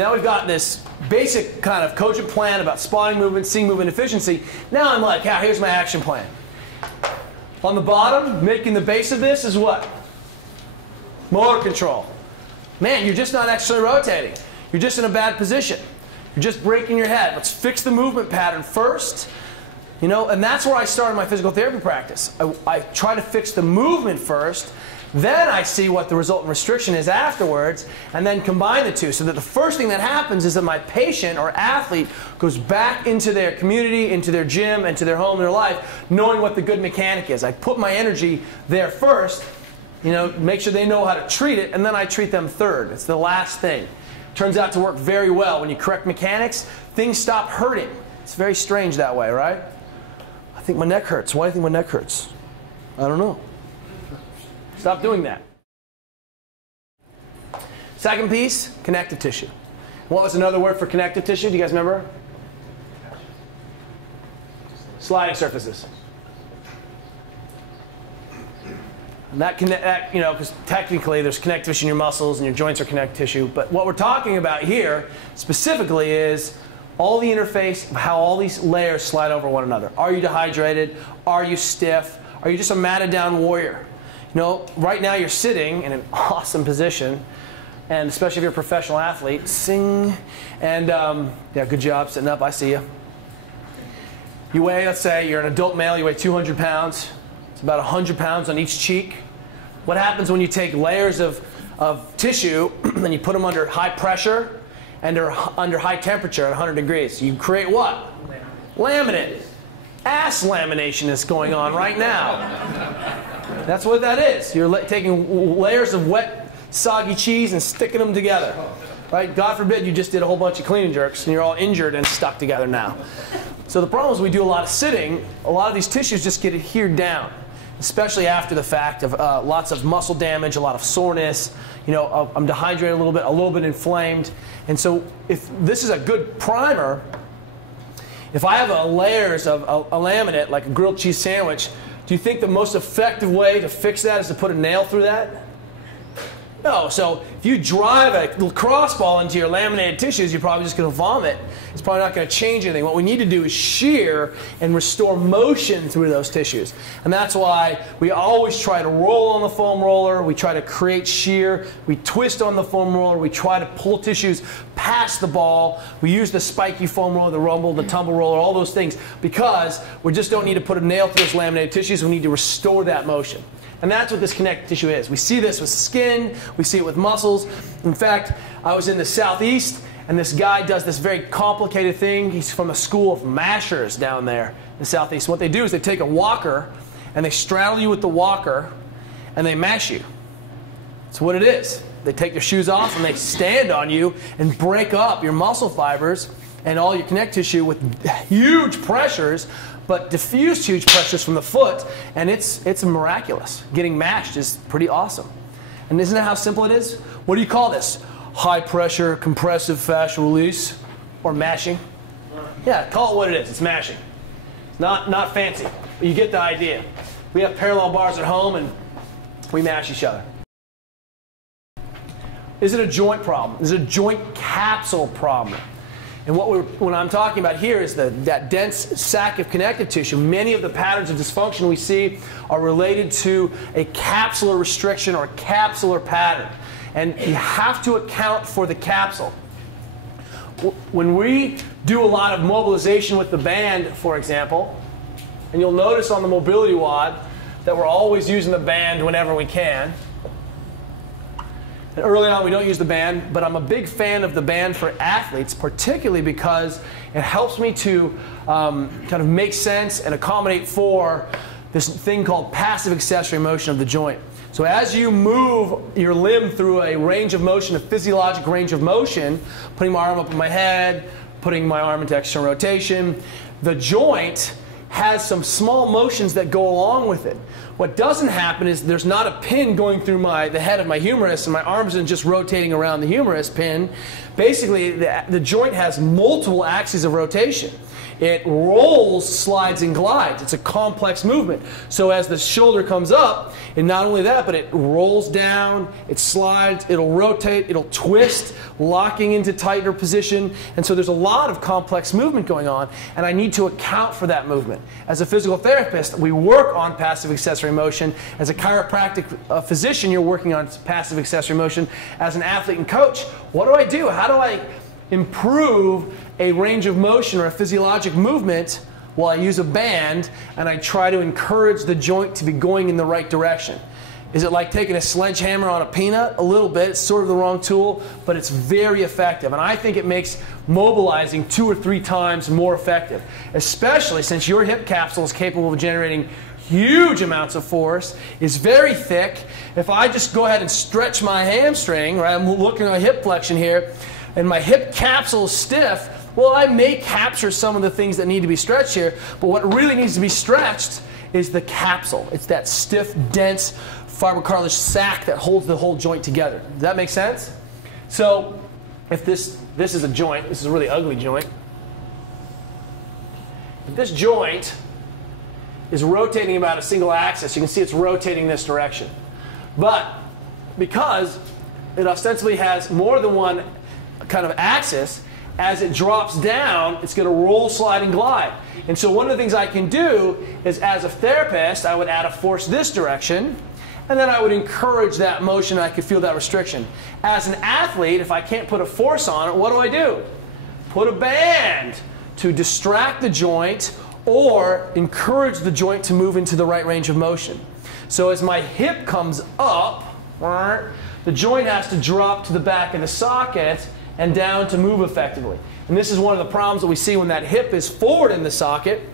now we've got this basic kind of cogent plan about spotting movement, seeing movement efficiency. Now I'm like, yeah, here's my action plan. On the bottom, making the base of this is what? Motor control. Man, you're just not actually rotating. You're just in a bad position. You're just breaking your head. Let's fix the movement pattern first. You know, and that's where I started my physical therapy practice. I try to fix the movement first. Then I see what the resultant restriction is afterwards, and then combine the two, so that the first thing that happens is that my patient or athlete goes back into their community, into their gym, into their home, their life, knowing what the good mechanic is. I put my energy there first, you know, make sure they know how to treat it, and then I treat them third. It's the last thing. Turns out to work very well. When you correct mechanics, things stop hurting. It's very strange that way, right? I think my neck hurts. Why do you think my neck hurts? I don't know. Stop doing that. Second piece, connective tissue. What was another word for connective tissue? Do you guys remember? Sliding surfaces. And that, you know, because technically there's connective tissue in your muscles and your joints are connective tissue. But what we're talking about here specifically is all the interface of how all these layers slide over one another. Are you dehydrated? Are you stiff? Are you just a matted down warrior? You know, right now you're sitting in an awesome position, and especially if you're a professional athlete, sing, and yeah, good job sitting up, I see you. You weigh, let's say you're an adult male, you weigh 200 pounds. It's about 100 pounds on each cheek. What happens when you take layers of tissue and you put them under high pressure and under high temperature at 100 degrees? You create what? Laminate. Ass lamination is going on right now. That's what that is. You're taking layers of wet, soggy cheese and sticking them together. Right? God forbid you just did a whole bunch of clean and jerks and you're all injured and stuck together now. So the problem is we do a lot of sitting. A lot of these tissues just get adhered down, especially after the fact of lots of muscle damage, a lot of soreness. You know, I'm dehydrated a little bit inflamed. And so if this is a good primer, if I have layers of a laminate, like a grilled cheese sandwich, do you think the most effective way to fix that is to put a nail through that? No. So if you drive a lacrosse ball into your laminated tissues, you're probably just going to vomit. It's probably not going to change anything. What we need to do is shear and restore motion through those tissues. And that's why we always try to roll on the foam roller. We try to create shear. We twist on the foam roller. We try to pull tissues past the ball. We use the spiky foam roller, the rumble, the tumble roller, all those things, because we just don't need to put a nail through those laminated tissues. We need to restore that motion. And that's what this connective tissue is. We see this with skin. We see it with muscles. In fact, I was in the Southeast, and this guy does this very complicated thing. He's from a school of mashers down there in the Southeast. What they do is they take a walker, and they straddle you with the walker, and they mash you. That's what it is. They take their shoes off, and they stand on you and break up your muscle fibers and all your connective tissue with huge pressures, but diffused huge pressures from the foot, and it's miraculous. Getting mashed is pretty awesome. And isn't that how simple it is? What do you call this? High pressure compressive fascial release, or mashing? Yeah, call it what it is. It's mashing. It's not fancy, but you get the idea. We have parallel bars at home, and we mash each other. Is it a joint problem? Is it a joint capsule problem? And what I'm talking about here is that dense sac of connective tissue. Many of the patterns of dysfunction we see are related to a capsular restriction or a capsular pattern. And you have to account for the capsule. When we do a lot of mobilization with the band, for example, and you'll notice on the mobility wad that we're always using the band whenever we can. And early on, we don't use the band, but I'm a big fan of the band for athletes, particularly because it helps me to kind of make sense and accommodate for this thing called passive accessory motion of the joint. So as you move your limb through a range of motion, a physiologic range of motion, putting my arm up on my head, putting my arm into external rotation, the joint has some small motions that go along with it. What doesn't happen is there's not a pin going through the head of my humerus and my arms are just rotating around the humerus pin. Basically, the joint has multiple axes of rotation. it rolls, slides, and glides. It's a complex movement. So as the shoulder comes up, and not only that, but it rolls down, it slides, it'll rotate, it'll twist, locking into tighter position. And so there's a lot of complex movement going on, and I need to account for that movement. As a physical therapist, we work on passive accessory motion. As a chiropractic physician, you're working on passive accessory motion. As an athlete and coach, what do? How do I improve a range of motion or a physiologic movement? Well, I use a band and I try to encourage the joint to be going in the right direction. Is it like taking a sledgehammer on a peanut? A little bit. It's sort of the wrong tool, but it's very effective. And I think it makes mobilizing 2 or 3 times more effective, especially since your hip capsule is capable of generating huge amounts of force, is very thick. If I just go ahead and stretch my hamstring, right, I'm looking at a hip flexion here, and my hip capsule is stiff, well, I may capture some of the things that need to be stretched here, but what really needs to be stretched is the capsule. It's that stiff, dense fibrocartilage sac that holds the whole joint together. Does that make sense? So if this is a joint, this is a really ugly joint. If this joint is rotating about a single axis, you can see it's rotating this direction. But because it ostensibly has more than one kind of axis, as it drops down, it's going to roll, slide, and glide. And so one of the things I can do is, as a therapist, I would add a force this direction, and then I would encourage that motion, and I could feel that restriction. As an athlete, if I can't put a force on it, what do? Put a band to distract the joint or encourage the joint to move into the right range of motion. So as my hip comes up, the joint has to drop to the back of the socket and down to move effectively. And this is one of the problems that we see when that hip is forward in the socket.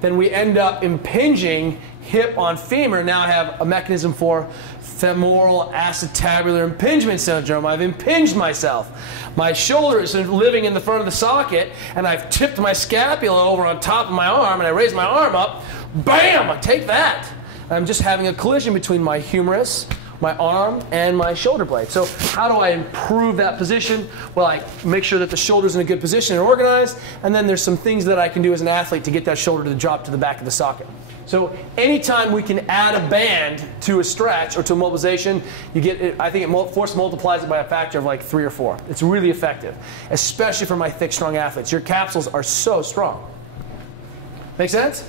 Then we end up impinging hip on femur. Now I have a mechanism for femoral acetabular impingement syndrome. I've impinged myself. My shoulder is living in the front of the socket, and I've tipped my scapula over on top of my arm, and I raise my arm up. Bam! I take that. I'm just having a collision between my humerus, my arm, and my shoulder blade. So how do I improve that position? Well, I make sure that the shoulder's in a good position and organized, and then there's some things that I can do as an athlete to get that shoulder to drop to the back of the socket. So anytime we can add a band to a stretch or to a mobilization, you get, I think force multiplies it by a factor of like 3 or 4. It's really effective, especially for my thick, strong athletes. Your capsules are so strong. Make sense?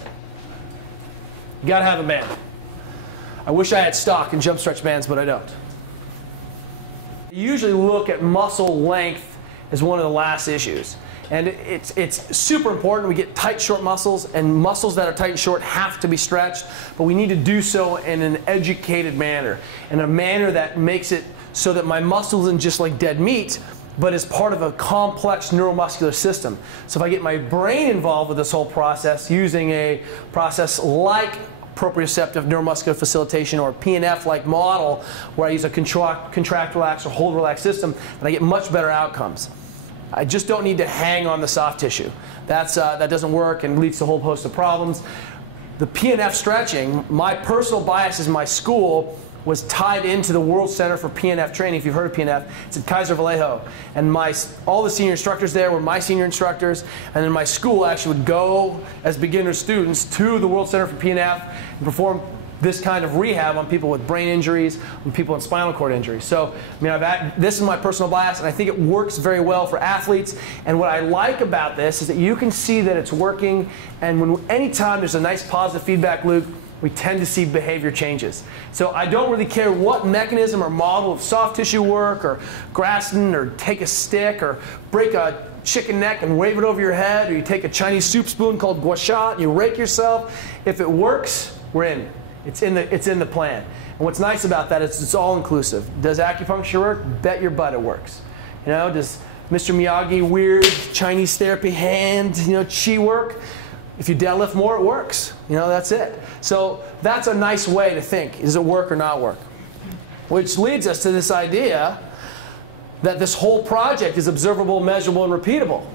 You gotta have a band. I wish I had stock in jump stretch bands, but I don't. I usually look at muscle length as one of the last issues. And it's super important. We get tight, short muscles, and muscles that are tight and short have to be stretched, but we need to do so in an educated manner, in a manner that makes it so that my muscle isn't just like dead meat, but is part of a complex neuromuscular system. So if I get my brain involved with this whole process using a process like proprioceptive neuromuscular facilitation or PNF-like model, where I use a contract, relax, or hold, relax system, then I get much better outcomes. I just don't need to hang on the soft tissue. That doesn't work and leads to a whole host of problems. The PNF stretching, my personal bias is my school was tied into the World Center for PNF Training. If you've heard of PNF, it's at Kaiser Vallejo. And all the senior instructors there were my senior instructors. And then my school actually would go as beginner students to the World Center for PNF and perform this kind of rehab on people with brain injuries, on people with spinal cord injuries. So, I mean, this is my personal bias, and I think it works very well for athletes. And what I like about this is that you can see that it's working, and anytime there's a nice positive feedback loop, we tend to see behavior changes. So I don't really care what mechanism or model of soft tissue work, or Graston, or take a stick, or break a chicken neck and wave it over your head, or you take a Chinese soup spoon called gua sha and you rake yourself. If it works, we're in. It's in the plan. And what's nice about that is it's all inclusive. Does acupuncture work? Bet your butt it works. You know, does Mr. Miyagi weird Chinese therapy hand, chi work? If you deadlift more, it works. That's it. So that's a nice way to think. Does it work or not work? Which leads us to this idea that this whole project is observable, measurable, and repeatable.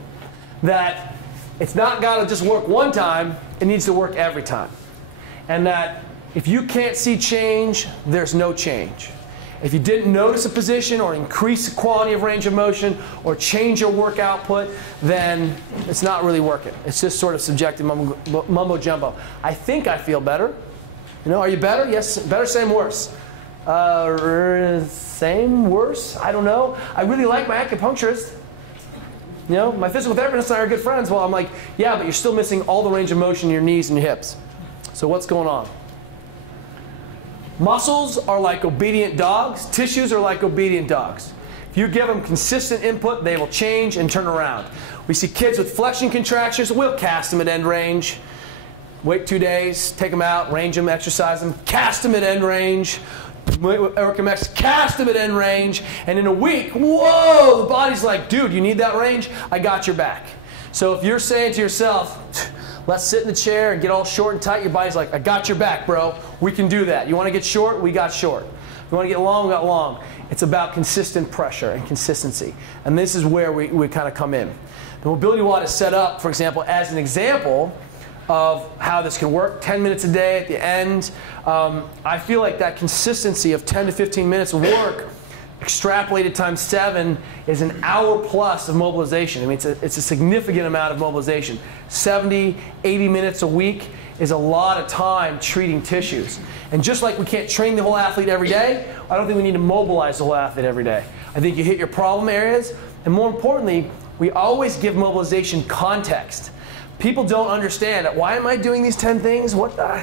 That it's not got to just work one time, it needs to work every time. And that if you can't see change, there's no change. If you didn't notice a position or increase the quality of range of motion or change your work output, then it's not really working. It's just sort of subjective mumbo jumbo. I think I feel better. You know, are you better? Yes, better, same, worse. Same, worse? I don't know. I really like my acupuncturist. You know, my physical therapist and I are good friends. Well, I'm like, yeah, but you're still missing all the range of motion in your knees and your hips. So what's going on? Muscles are like obedient dogs. Tissues are like obedient dogs. If you give them consistent input, they will change and turn around. We see kids with flexion contractures. We'll cast them at end range. Wait 2 days, take them out, range them, exercise them, cast them at end range. Cast them at end range, and in a week, whoa, the body's like, dude, you need that range? I got your back. So if you're saying to yourself, let's sit in the chair and get all short and tight, your body's like, I got your back, bro. We can do that. You want to get short? We got short. You want to get long? We got long. It's about consistent pressure and consistency. And this is where we kind of come in. The mobility WOD is set up, for example, as an example of how this can work. 10 minutes a day at the end. I feel like that consistency of 10 to 15 minutes of work extrapolated times 7 is an hour plus of mobilization. I mean, it's a significant amount of mobilization. 70, 80 minutes a week is a lot of time treating tissues. And just like we can't train the whole athlete every day, I don't think we need to mobilize the whole athlete every day. I think you hit your problem areas, and more importantly, we always give mobilization context. People don't understand, why am I doing these 10 things? What the?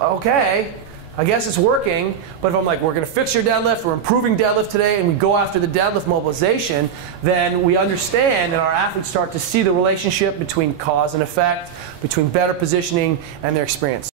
Okay, I guess it's working, but if I'm like, we're going to fix your deadlift, we're improving deadlift today, and we go after the deadlift mobilization, then we understand and our athletes start to see the relationship between cause and effect, between better positioning and their experience.